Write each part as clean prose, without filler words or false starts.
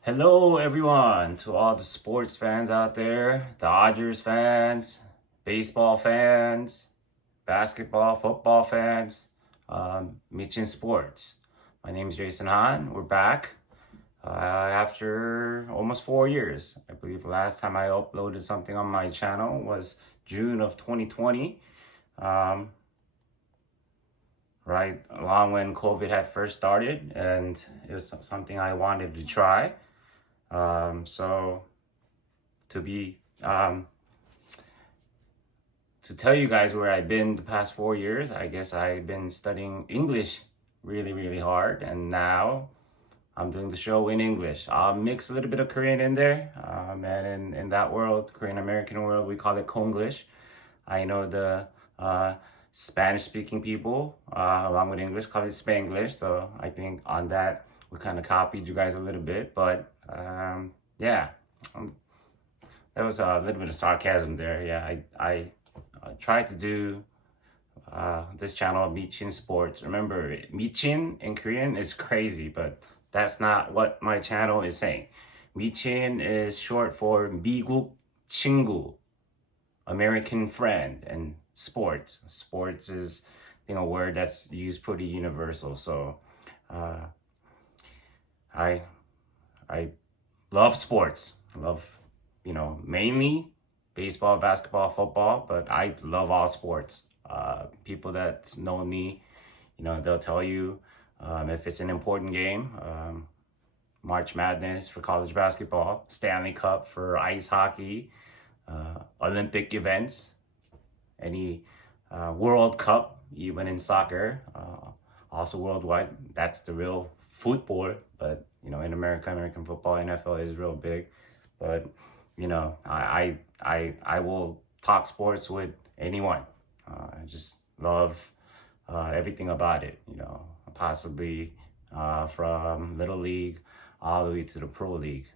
Hello, everyone, to all the sports fans out there, Dodgers fans, baseball fans, basketball, football fans, Michinsports. My name is Jason Hahn. We're back after almost 4 years. I believe the last time I uploaded something on my channel was June of 2020, right along when COVID had first started, and it was something I wanted to try. So to be to tell you guys where I've been the past 4 years, I guess I've been studying English really hard, and now I'm doing the show in English. I'll mix a little bit of Korean in there, and in that world, Korean American world, we call it Konglish. I know the Spanish speaking people, along with English, call it Spanglish. So I think on that we kind of copied you guys a little bit, but yeah, that was a little bit of sarcasm there. Yeah, I tried to do this channel, Michinsports. Remember, Michin in Korean is crazy, but that's not what my channel is saying. Michin is short for 미국 친구, American friend, and sports. Sports is, a word that's used pretty universal. So I love sports. I love, mainly baseball, basketball, football, but I love all sports. People that know me, they'll tell you if it's an important game, March Madness for college basketball, Stanley Cup for ice hockey, Olympic events, any World Cup, even in soccer, also worldwide. That's the real football, but in America, American football, NFL is real big. But I will talk sports with anyone. I just love everything about it. Possibly from little league all the way to the pro league.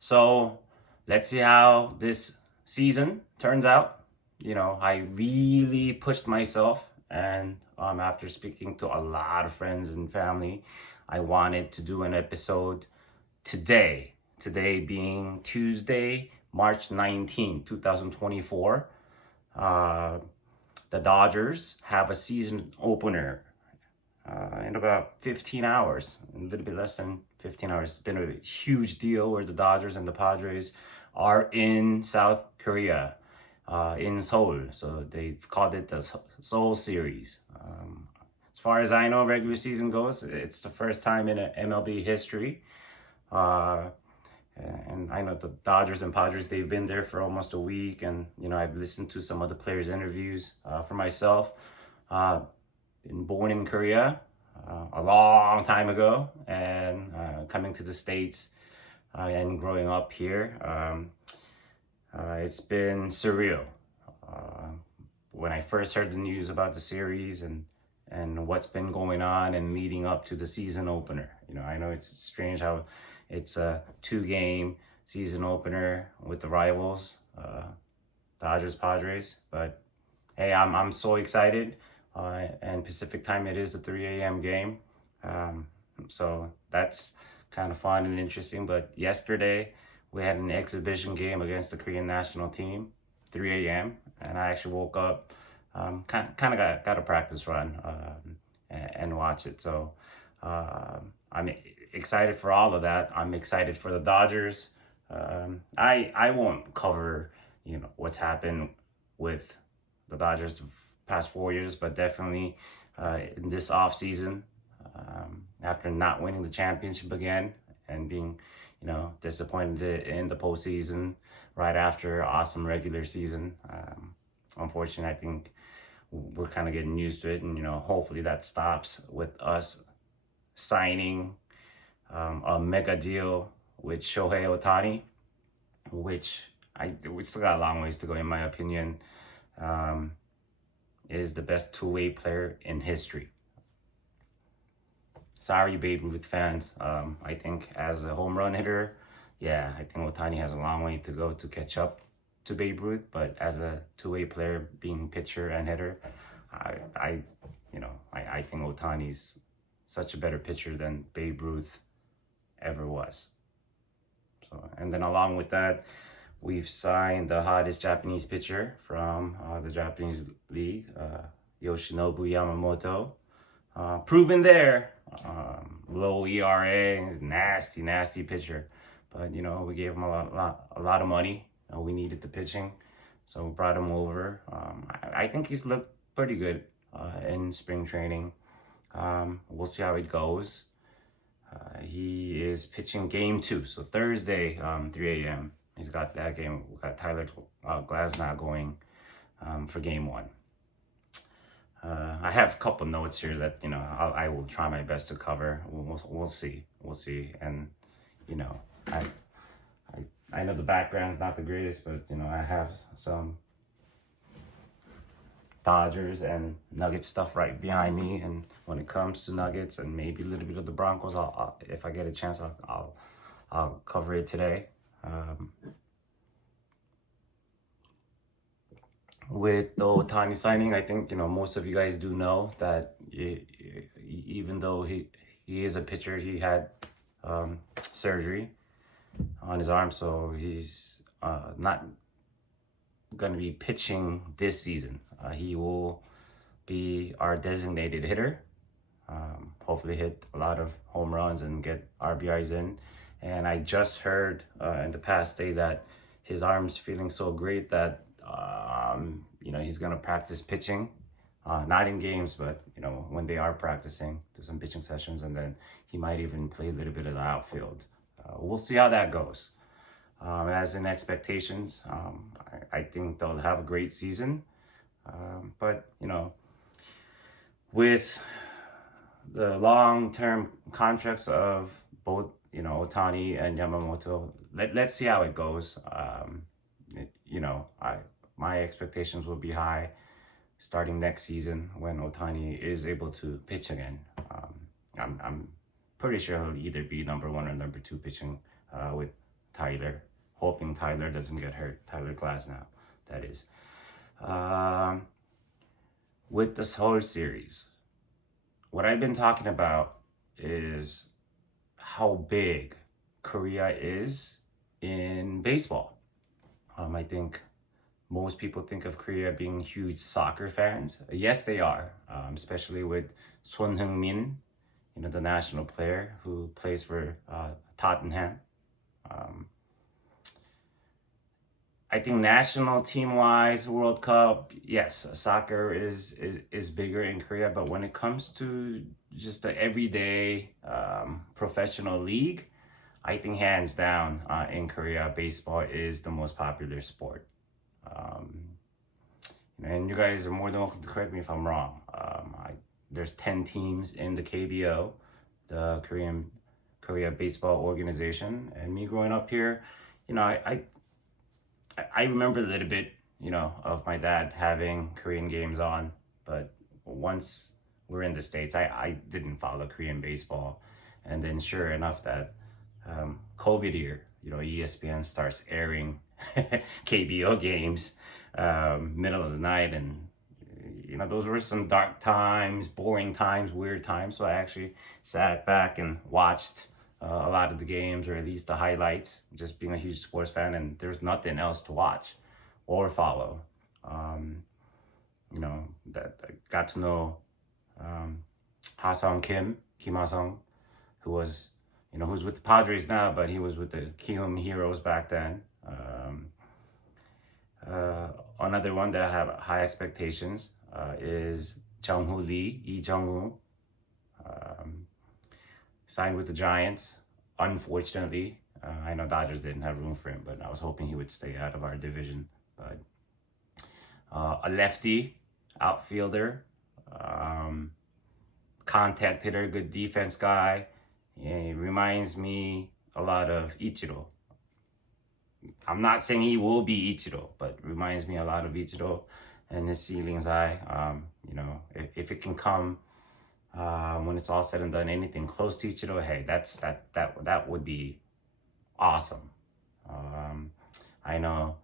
So let's see how this season turns out. I really pushed myself, and after speaking to a lot of friends and family, I wanted to do an episode today. Today being Tuesday, March 19, 2024. The Dodgers have a season opener in about 15 hours, a little bit less than 15 hours. It's been a huge deal where the Dodgers and the Padres are in South Korea, in Seoul. So they've called it the Seoul Series. As far as I know, regular season goes, it's the first time in MLB history. And I know the Dodgers and Padres, they've been there for almost a week. And, I've listened to some of the players' interviews for myself. Been born in Korea a long time ago, and coming to the States and growing up here, it's been surreal. When I first heard the news about the series and what's been going on and leading up to the season opener. I know it's strange how it's a 2-game season opener with the rivals, Dodgers, Padres, but hey, I'm so excited. And Pacific time, it is a 3 a.m. game. So that's kind of fun and interesting. But yesterday, we had an exhibition game against the Korean national team, 3 a.m. And I actually woke up, kind of got a practice run and watch it. So I'm excited for all of that. I'm excited for the Dodgers. I won't cover, what's happened with the Dodgers the past 4 years, but definitely in this off season, after not winning the championship again and being, disappointed in the postseason right after awesome regular season. Unfortunately, I think we're kind of getting used to it, and hopefully that stops with us signing a mega deal with Shohei Ohtani, which we still got a long ways to go, in my opinion. Is the best two-way player in history. Sorry, Babe Ruth fans. I think as a home run hitter, I think Ohtani has a long way to go to catch up to Babe Ruth. But as a two-way player, being pitcher and hitter, I think Ohtani's such a better pitcher than Babe Ruth ever was. So, and then along with that, we've signed the hottest Japanese pitcher from the Japanese league, Yoshinobu Yamamoto. Proven there, low ERA, nasty pitcher. But we gave him a lot of money. We needed the pitching, so we brought him over. I think he's looked pretty good in spring training. We'll see how it goes. He is pitching game 2, so Thursday, 3 a.m. He's got that game. We got Tyler Glasnow going for game 1. I have a couple notes here that I will try my best to cover. We'll see, and I know the background's not the greatest, but I have some Dodgers and Nuggets stuff right behind me, and when it comes to Nuggets and maybe a little bit of the Broncos, I'll if I get a chance, I'll cover it today. With the Ohtani signing, I think most of you guys do know that even though he is a pitcher, he had surgery on his arm, so he's not going to be pitching this season. He will be our designated hitter. Hopefully hit a lot of home runs and get RBIs in. And I just heard in the past day that his arm's feeling so great that he's going to practice pitching, not in games, but when they are practicing, do some pitching sessions, and then he might even play a little bit of the outfield. We'll see how that goes. As in expectations, I think they'll have a great season. But with the long-term contracts of both Ohtani and Yamamoto, let's see how it goes. My expectations will be high starting next season when Ohtani is able to pitch again. I'm pretty sure he'll either be number 1 or number 2 pitching with Tyler, hoping Tyler doesn't get hurt. Tyler Glasnow, that is. With the Seoul Series, what I've been talking about is how big Korea is in baseball. I think most people think of Korea being huge soccer fans. Yes, they are, especially with Son Heung-min, the national player who plays for Tottenham. I think national team-wise, World Cup, yes, soccer is bigger in Korea. But when it comes to just the everyday professional league, I think hands down in Korea, baseball is the most popular sport. And you guys are more than welcome to correct me if I'm wrong. There's 10 teams in the KBO, the Korea Baseball Organization. And me growing up here, I remember a little bit, of my dad having Korean games on. But once we're in the States, I didn't follow Korean baseball. And then sure enough that COVID year, ESPN starts airing KBO games middle of the night, and those were some dark times, boring times, weird times. So I actually sat back and watched a lot of the games, or at least the highlights, just being a huge sports fan, and there's nothing else to watch or follow. That I got to know Kim Ha-sung, who was who's with the Padres now, but he was with the Kiwoom Heroes back then. Another one that I have high expectations is Jung-hoo Lee, Lee Jung-woo. Signed with the Giants. Unfortunately, I know Dodgers didn't have room for him, but I was hoping he would stay out of our division. But a lefty outfielder, contact hitter, good defense guy. He reminds me a lot of Ichiro. I'm not saying he will be Ichiro, but reminds me a lot of Ichiro, and his ceiling is high. If it can come when it's all said and done, anything close to Ichiro, hey, that would be awesome. I know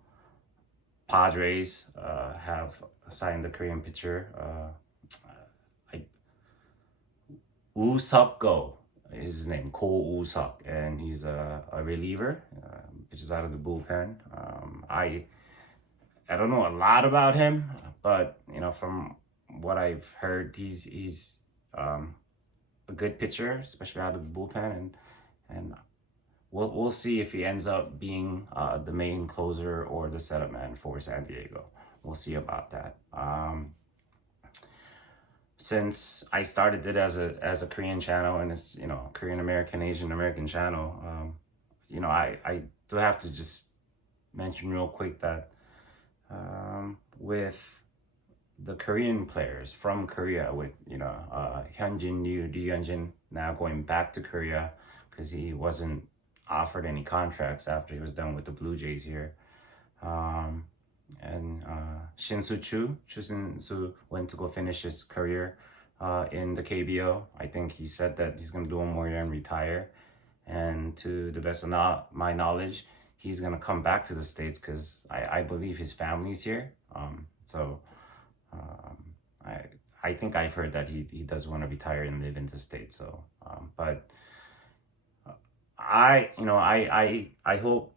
Padres have signed the Korean pitcher. Go is his name, Ko Usuk, and he's a reliever, which is out of the bullpen. I don't know a lot about him, but from what I've heard, he's a good pitcher, especially out of the bullpen, and we'll see if he ends up being the main closer or the setup man for San Diego. We'll see about that. Since I started it as a Korean channel, and it's Korean American, Asian American channel, I do have to just mention real quick that with the Korean players from Korea, with Hyunjin Ryu, Lee Hyunjin now going back to Korea because he wasn't offered any contracts after he was done with the Blue Jays here. And Shin-Soo Chu Shin-Soo went to go finish his career in the KBO. I think he said that he's going to do one more year and retire. And to the best of my knowledge, he's going to come back to the States because I believe his family's here. I think I've heard that he does want to retire and live in the States. So, but I hope,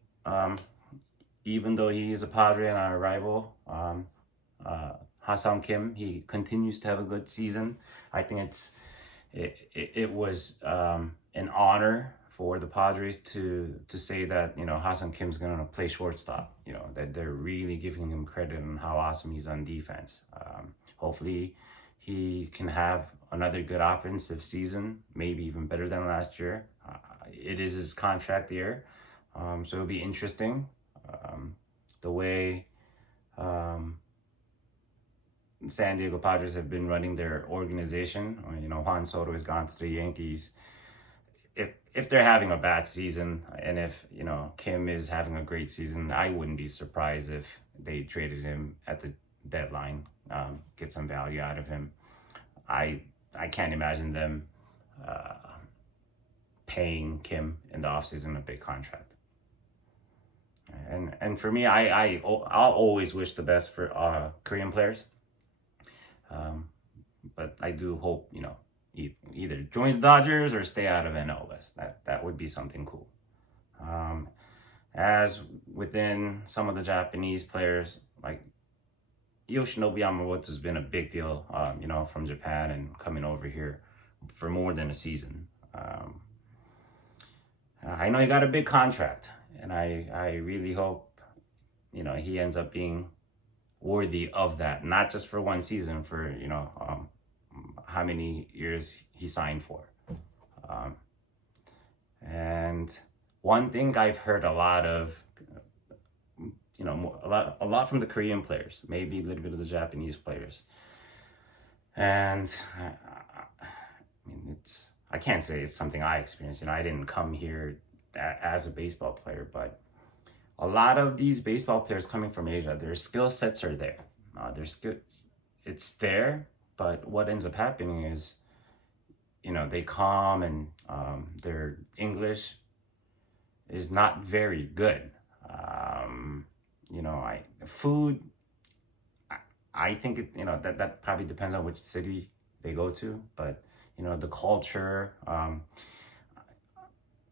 even though he is a Padre and our rival, Ha-Seong Kim, he continues to have a good season. I think it was an honor for the Padres to say that Ha-Seong Kim's gonna play shortstop. That they're really giving him credit on how awesome he's on defense. Hopefully, he can have another good offensive season, maybe even better than last year. It is his contract year, so it'll be interesting. The way San Diego Padres have been running their organization. Juan Soto has gone to the Yankees. If they're having a bad season, and if Kim is having a great season, I wouldn't be surprised if they traded him at the deadline, get some value out of him. I can't imagine them paying Kim in the offseason a big contract. And for me, I'll always wish the best for Korean players. But I do hope either join the Dodgers or stay out of NL West. That would be something cool. As within some of the Japanese players, like Yoshinobu Yamamoto has been a big deal, from Japan and coming over here for more than a season. I know he got a big contract, and I really hope, he ends up being worthy of that, not just for one season, for, how many years he signed for. And one thing I've heard a lot of, a lot from the Korean players, maybe a little bit of the Japanese players. And I can't say it's something I experienced. I didn't come here as a baseball player, but a lot of these baseball players coming from Asia, their skill sets are there. It's there, but what ends up happening is, they come and their English is not very good. Food, I think that probably depends on which city they go to, but the culture,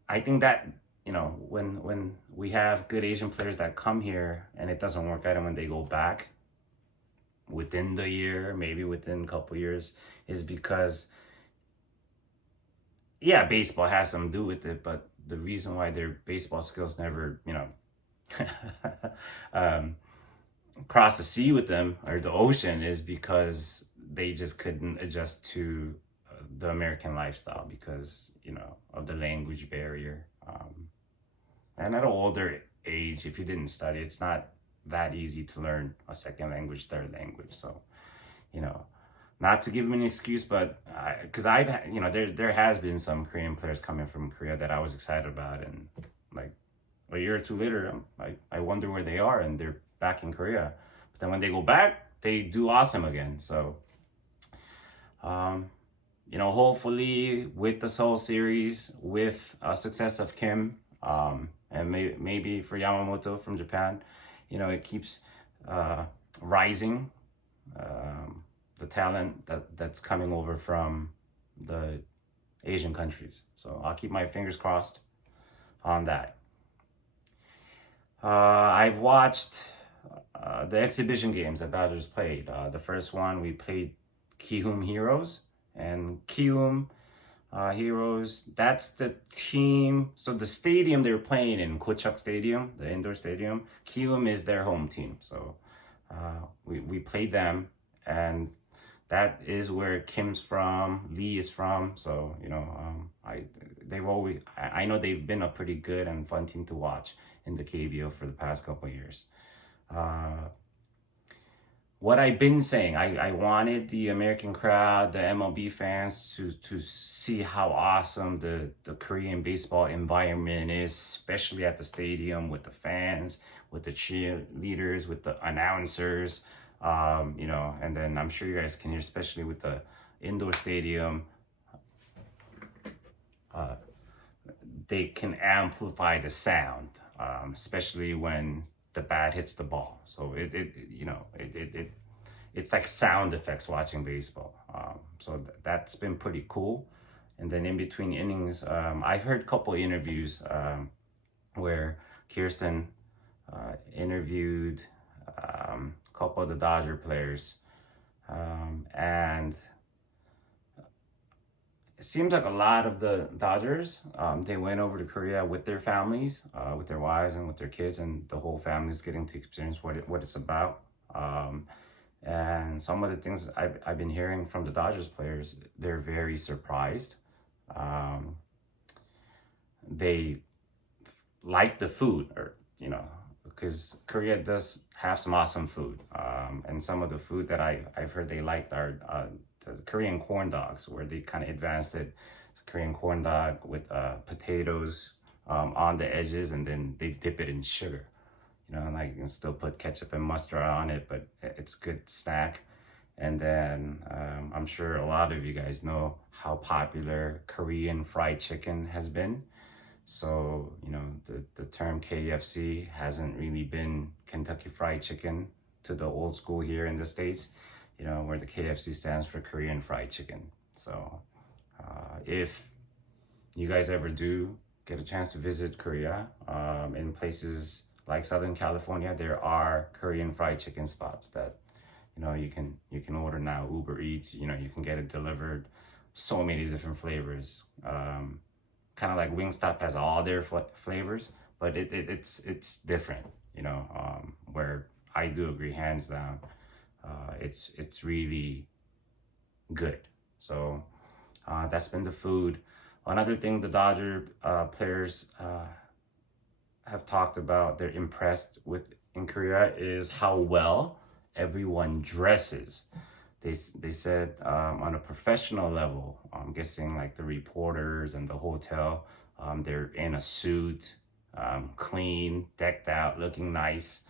I think that when we have good Asian players that come here and it doesn't work out, and when they go back within the year, maybe within a couple years, is because baseball has something to do with it, but the reason why their baseball skills never cross the sea with them, or the ocean, is because they just couldn't adjust to the American lifestyle because of the language barrier. And at an older age, if you didn't study, it's not that easy to learn a second language, third language. So not to give them an excuse, but because there has been some Korean players coming from Korea that I was excited about, and like a year or two later, I wonder where they are, and they're back in Korea. But then when they go back, they do awesome again. So hopefully with the Seoul series, with success of Kim, and maybe for Yamamoto from Japan, it keeps rising, the talent that's coming over from the Asian countries. So I'll keep my fingers crossed on that. I've watched the exhibition games that Dodgers played. The first one we played Kiwoom Heroes, and Kiwoom Heroes, that's the team. So the stadium they're playing in, Kochuk Stadium, the indoor stadium, Kiwoom is their home team. So we played them, and that is where Kim's from, Lee is from. So I know they've been a pretty good and fun team to watch in the KBO for the past couple of years. What I've been saying, I wanted the American crowd, the MLB fans to see how awesome the Korean baseball environment is, especially at the stadium with the fans, with the cheerleaders, with the announcers, and then I'm sure you guys can hear, especially with the indoor stadium, they can amplify the sound, especially when the bat hits the ball. So it's like sound effects watching baseball. So that's been pretty cool. And then in between innings, I've heard a couple interviews where Kirsten interviewed a couple of the Dodger players, and it seems like a lot of the Dodgers, they went over to Korea with their families, with their wives and with their kids, and the whole family's getting to experience what it's about. And some of the things I've been hearing from the Dodgers players, they're very surprised. They like the food, because Korea does have some awesome food. And some of the food that I've heard they liked are the Korean corn dogs, where they kind of advanced it. It's a Korean corn dog with potatoes on the edges, and then they dip it in sugar. Like you can still put ketchup and mustard on it, but it's a good snack. And then I'm sure a lot of you guys know how popular Korean fried chicken has been. So, the term KFC hasn't really been Kentucky Fried Chicken to the old school here in the States, where the KFC stands for Korean Fried Chicken. So if you guys ever do get a chance to visit Korea, in places like Southern California, there are Korean fried chicken spots that you can order now. Uber Eats, you can get it delivered. So many different flavors. Kind of like Wingstop has all their flavors, but it's different. Where I do agree, hands down, it's really good. So that's been the food. Another thing the Dodger players have talked about, they're impressed with in Korea, is how well everyone dresses. They said on a professional level, I'm guessing like the reporters and the hotel, they're in a suit, clean, decked out, looking nice.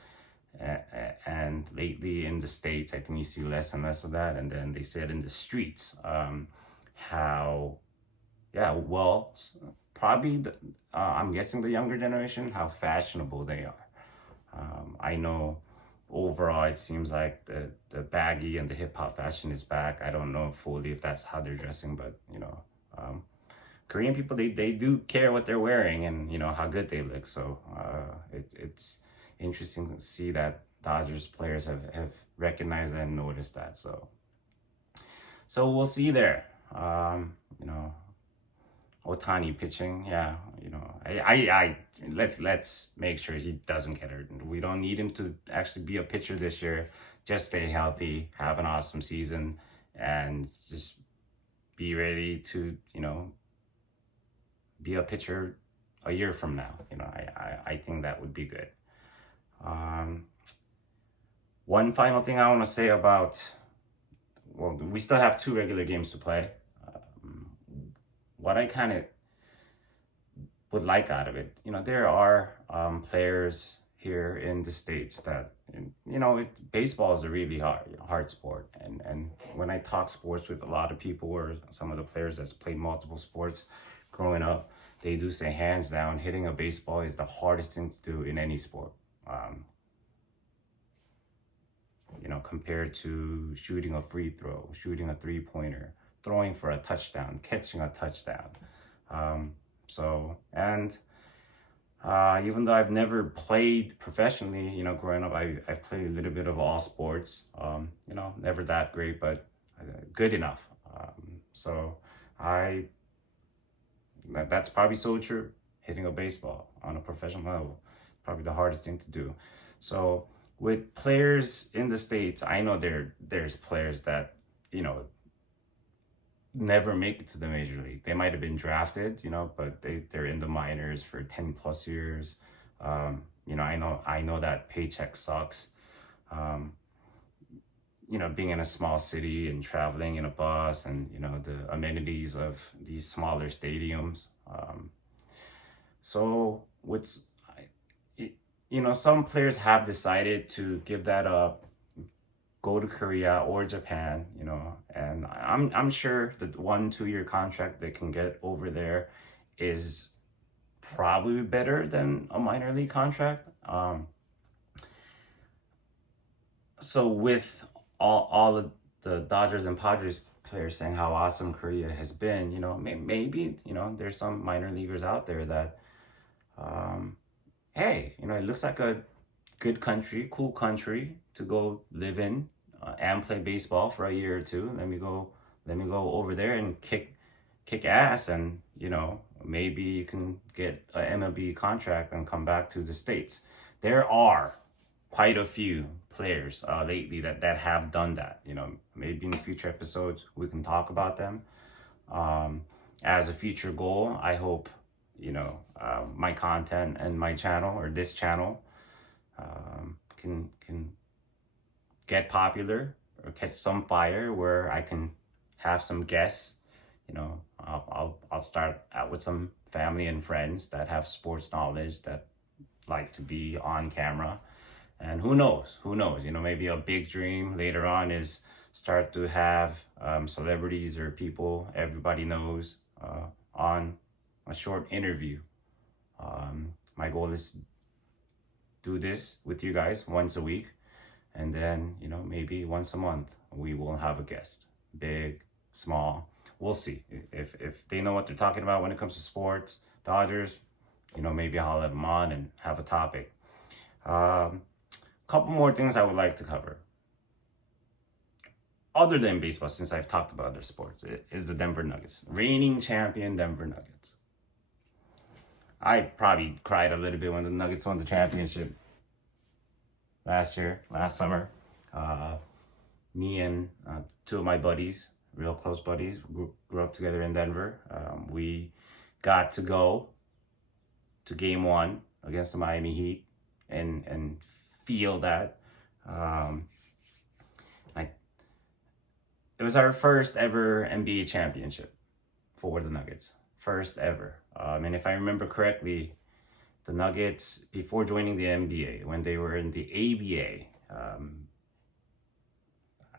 And lately in the States, I think you see less and less of that. And then they said in the streets, probably I'm guessing the younger generation, how fashionable they are. I know overall it seems like the baggy and the hip hop fashion is back. I don't know fully if that's how they're dressing, but Korean people, they do care what they're wearing and how good they look. So it's interesting to see that Dodgers players have recognized and noticed that. So we'll see there. Ohtani pitching, let's make sure he doesn't get hurt. We don't need him to actually be a pitcher this year. Just stay healthy, have an awesome season, and just be ready to be a pitcher a year from now. I think that would be good. One final thing I want to say about, we still have 2 regular games to play. What I kind of would like out of it, there are players here in the States that, baseball is a really hard sport. And when I talk sports with a lot of people, or some of the players that's played multiple sports growing up, they do say hands down, hitting a baseball is the hardest thing to do in any sport. Compared to shooting a free throw, shooting a 3-pointer, throwing for a touchdown, catching a touchdown. Even though I've never played professionally, growing up, I've played a little bit of all sports. Never that great, but good enough. So I that's probably so true. Hitting a baseball on a professional level, probably the hardest thing to do. So with players in the States, I know there's players that, never make it to the major league. They might have been drafted, but they're in the minors for 10 plus years. I know that paycheck sucks. Being in a small city and traveling in a bus and, the amenities of these smaller stadiums. So some players have decided to give that up, go to Korea or Japan, and I'm sure the 1-2 year contract they can get over there is probably better than a minor league contract. So with all of the Dodgers and Padres players saying how awesome Korea has been, maybe, there's some minor leaguers out there that, hey, it looks like a good country, cool country to go live in and play baseball for a year or two. Let me go over there and kick ass, and maybe you can get an MLB contract and come back to the States. There are quite a few players lately that have done that. Maybe in future episodes we can talk about them. As a future goal, I hope my content and my channel, or this channel, can get popular or catch some fire where I can have some guests. I'll start out with some family and friends that have sports knowledge, that like to be on camera. And who knows, maybe a big dream later on is start to have celebrities or people everybody knows on a short interview. My goal is to do this with you guys once a week, and then maybe once a month we will have a guest, big, small. We'll see if they know what they're talking about when it comes to sports, Dodgers. Maybe I'll have them on and have a topic. Couple more things I would like to cover other than baseball, since I've talked about other sports, is the Denver Nuggets, reigning champion Denver Nuggets. I probably cried a little bit when the Nuggets won the championship last summer. Me and two of my buddies, real close buddies, grew up together in Denver. We got to go to game 1 against the Miami Heat and feel that. It was our first ever NBA championship for the Nuggets. First ever. And if I remember correctly, the Nuggets, before joining the NBA, when they were in the ABA,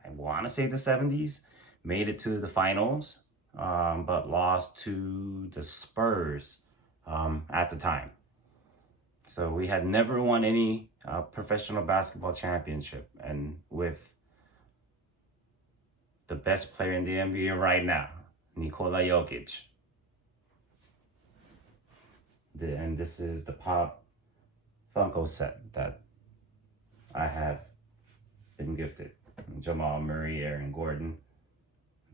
I want to say the 70s, made it to the finals, but lost to the Spurs at the time. So we had never won any professional basketball championship. And with the best player in the NBA right now, Nikola Jokic. And this is the Pop Funko set that I have been gifted. Jamal Murray, Aaron Gordon.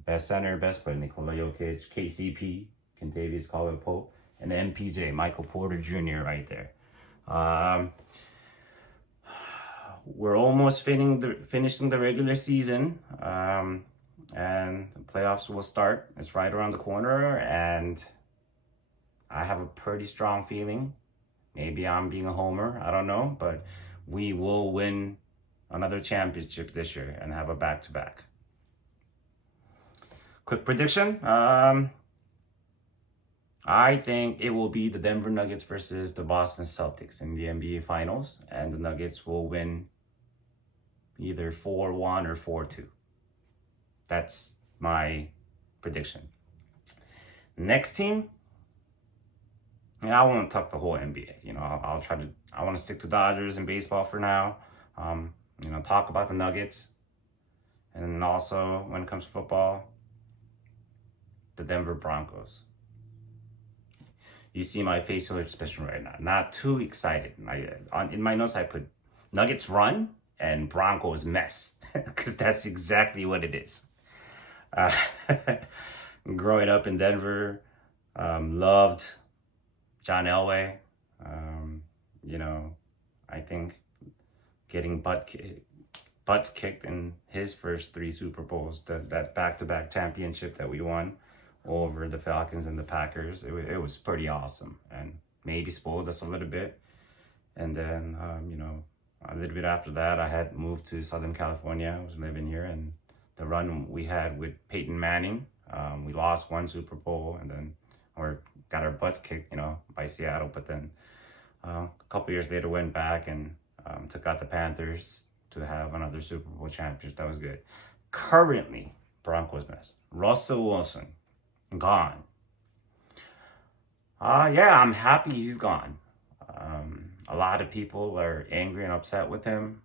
Best center, best player, Nikola Jokic, KCP, Kentavious Caldwell-Pope, and MPJ, Michael Porter Jr. right there. We're almost finishing the regular season, and the playoffs will start. It's right around the corner, and I have a pretty strong feeling. Maybe I'm being a homer, I don't know, but we will win another championship this year and have a back-to-back. Quick prediction. I think it will be the Denver Nuggets versus the Boston Celtics in the NBA Finals, and the Nuggets will win either 4-1 or 4-2. That's my prediction. Next team, I won't talk the whole NBA. I want to stick to Dodgers and baseball for now. Talk about the Nuggets. And then also, when it comes to football, the Denver Broncos. You see my facial expression right now. Not too excited. In my notes, I put Nuggets run and Broncos mess, because that's exactly what it is. Growing up in Denver, loved John Elway. I think getting butts kicked in his first 3 Super Bowls, that back-to-back championship that we won over the Falcons and the Packers, it was pretty awesome, and maybe spoiled us a little bit. And then, a little bit after that, I had moved to Southern California. I was living here, and the run we had with Peyton Manning, we lost 1 Super Bowl, and then got our butts kicked, by Seattle. But then a couple years later, went back and took out the Panthers to have another Super Bowl championship. That was good. Currently, Broncos mess. Russell Wilson, gone. Yeah, I'm happy he's gone. A lot of people are angry and upset with him.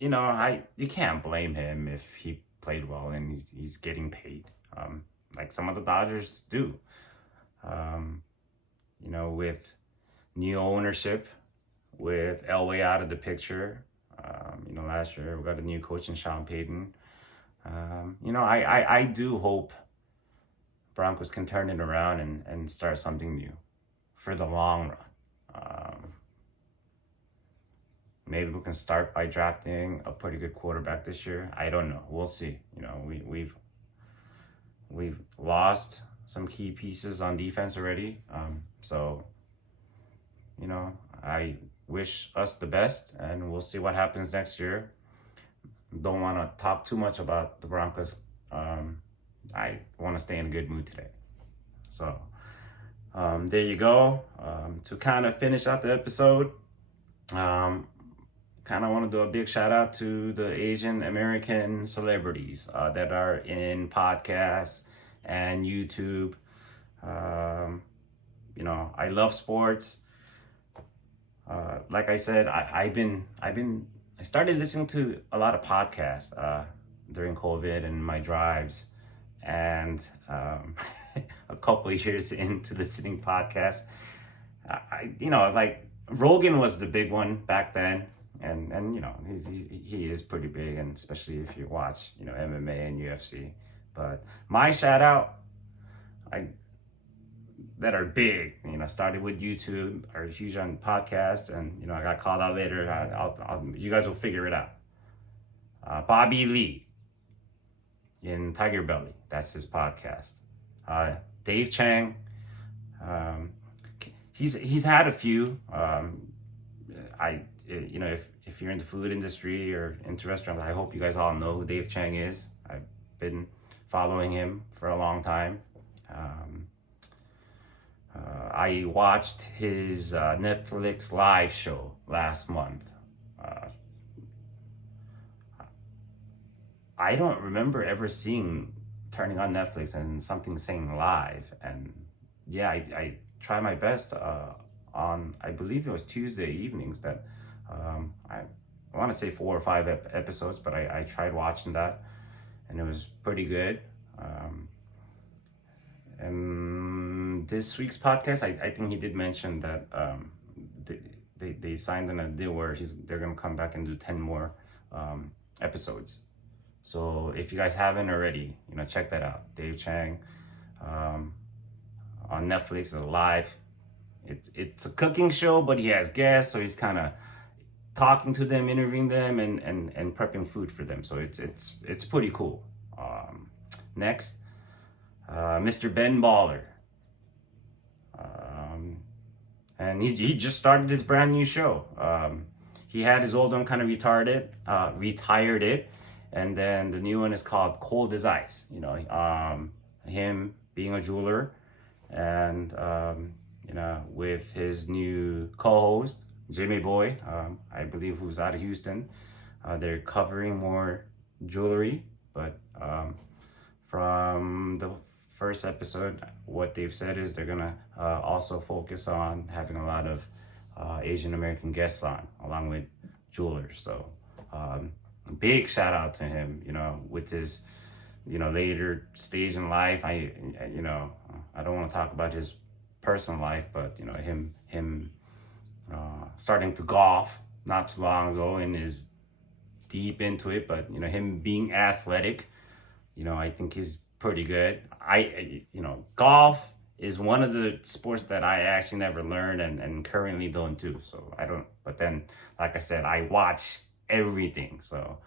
You can't blame him if he played well and he's getting paid, like some of the Dodgers do. With new ownership, with Elway out of the picture, last year we got a new coach in Sean Payton. I do hope Broncos can turn it around and start something new for the long run. Maybe we can start by drafting a pretty good quarterback this year. I don't know. We'll see. We've lost some key pieces on defense already. I wish us the best, and we'll see what happens next year. Don't want to talk too much about the Broncos. I want to stay in a good mood today. So there you go. To kind of finish out the episode, kind of want to do a big shout out to the Asian American celebrities that are in podcasts and YouTube. I love sports. Like I said, I started listening to a lot of podcasts during COVID and my drives, and a couple of years into listening podcasts, Rogan was the big one back then, and he is pretty big, and especially if you watch MMA and UFC. But my shout out, that are big, started with YouTube, are huge on podcasts, and I got called out later. You guys will figure it out. Bobby Lee in Tiger Belly, that's his podcast. Dave Chang, he's had a few. If you're in the food industry or into restaurants, I hope you guys all know who Dave Chang is. I've been following him for a long time. I watched his Netflix live show last month. I don't remember ever turning on Netflix and something saying live. And yeah, I try my best on, I believe it was Tuesday evenings, that I want to say 4 or 5 episodes, but I tried watching that, and it was pretty good. And this week's podcast, I think he did mention that they signed a deal where they're gonna come back and do 10 more episodes. So if you guys haven't already, check that out. Dave Chang on Netflix is live. It's a cooking show, but he has guests, so he's kind of talking to them, interviewing them, and prepping food for them. So it's pretty cool. Next, Mr. Ben Baller. And he just started his brand new show. He had his old one kind of retired it, and then the new one is called Cold as Ice. Him being a jeweler, and with his new co-host Jimmy Boy, I believe, who's out of Houston. They're covering more jewelry, but from the first episode, what they've said is they're gonna also focus on having a lot of Asian American guests on, along with jewelers. So big shout out to him, with his later stage in life. I don't want to talk about his personal life, but him starting to golf not too long ago and is deep into it. But him being athletic, I think he's pretty good. Golf is one of the sports that I actually never learned and currently don't do. So I don't, but then, like I said, I watch everything. So,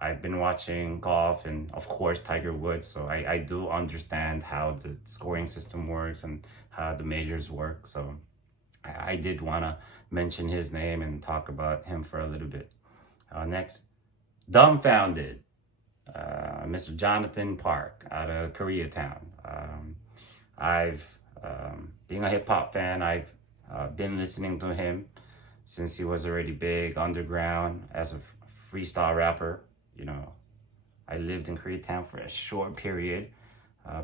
I've been watching golf and of course Tiger Woods. So I do understand how the scoring system works and how the majors work. So I did want to mention his name and talk about him for a little bit. Next, Dumbfounded. Mr. Jonathan Park out of Koreatown. Being a hip hop fan, I've been listening to him since he was already big underground as a freestyle rapper. I lived in Koreatown for a short period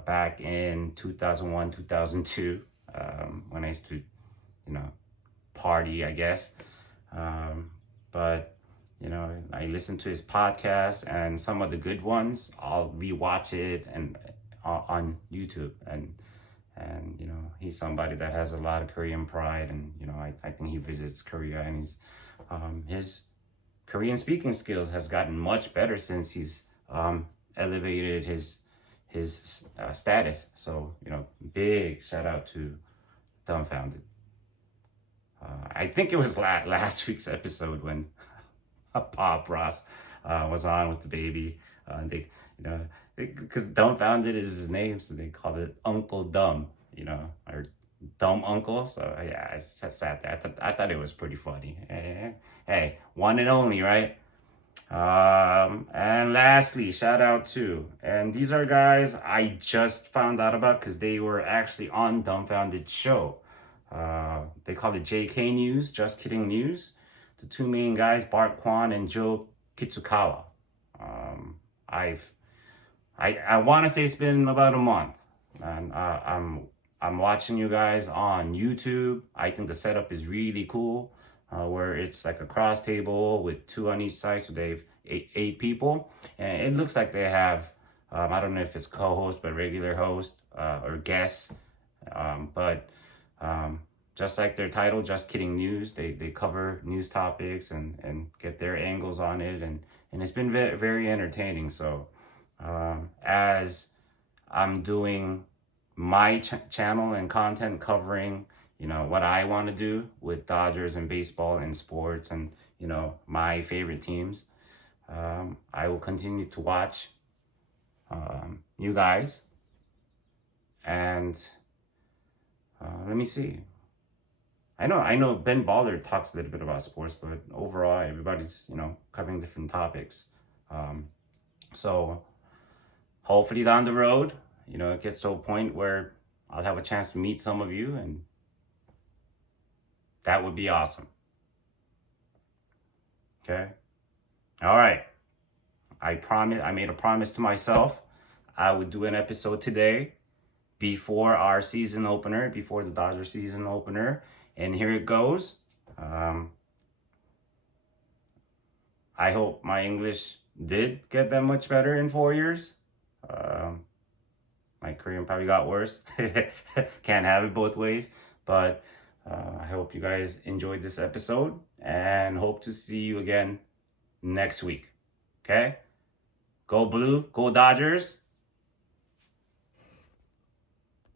back in 2001, 2002, when I used to, party, I guess. But I listen to his podcast and some of the good ones. I'll rewatch it and on YouTube, and he's somebody that has a lot of Korean pride, and I think he visits Korea, and his Korean speaking skills has gotten much better since he's elevated his status. So big shout out to Dumbfounded. I think it was last week's episode when Pop Ross was on with the baby. They, because Dumbfounded is his name, so they called it Uncle Dumb, or Dumb Uncle. So yeah, I sat there. I thought it was pretty funny. Hey, one and only, right? And lastly, shout out to, and these are guys I just found out about because they were actually on Dumbfounded's show. They call it JK News, Just Kidding News. The two main guys, Bart Kwan and Joe Kitsukawa. I want to say it's been about a month, and I'm watching you guys on YouTube. I think the setup is really cool, where it's like a cross table with two on each side, so they've eight people, and it looks like they have I don't know if it's co-host but regular host or guests, but just like their title, Just Kidding News, they cover news topics and get their angles on it, and it's been very, very entertaining. So as I'm doing my channel and content covering, what I want to do with Dodgers and baseball and sports and, my favorite teams, I will continue to watch you guys. And let me see. I know Ben Baller talks a little bit about sports, but overall everybody's, covering different topics. So hopefully down the road, it gets to a point where I'll have a chance to meet some of you, and that would be awesome. Okay. All right. I made a promise to myself I would do an episode today before our season opener, before the Dodgers season opener. And here it goes. I hope my English did get that much better in 4 years. My Korean probably got worse. Can't have it both ways. But I hope you guys enjoyed this episode and hope to see you again next week. Okay? Go Blue, go Dodgers.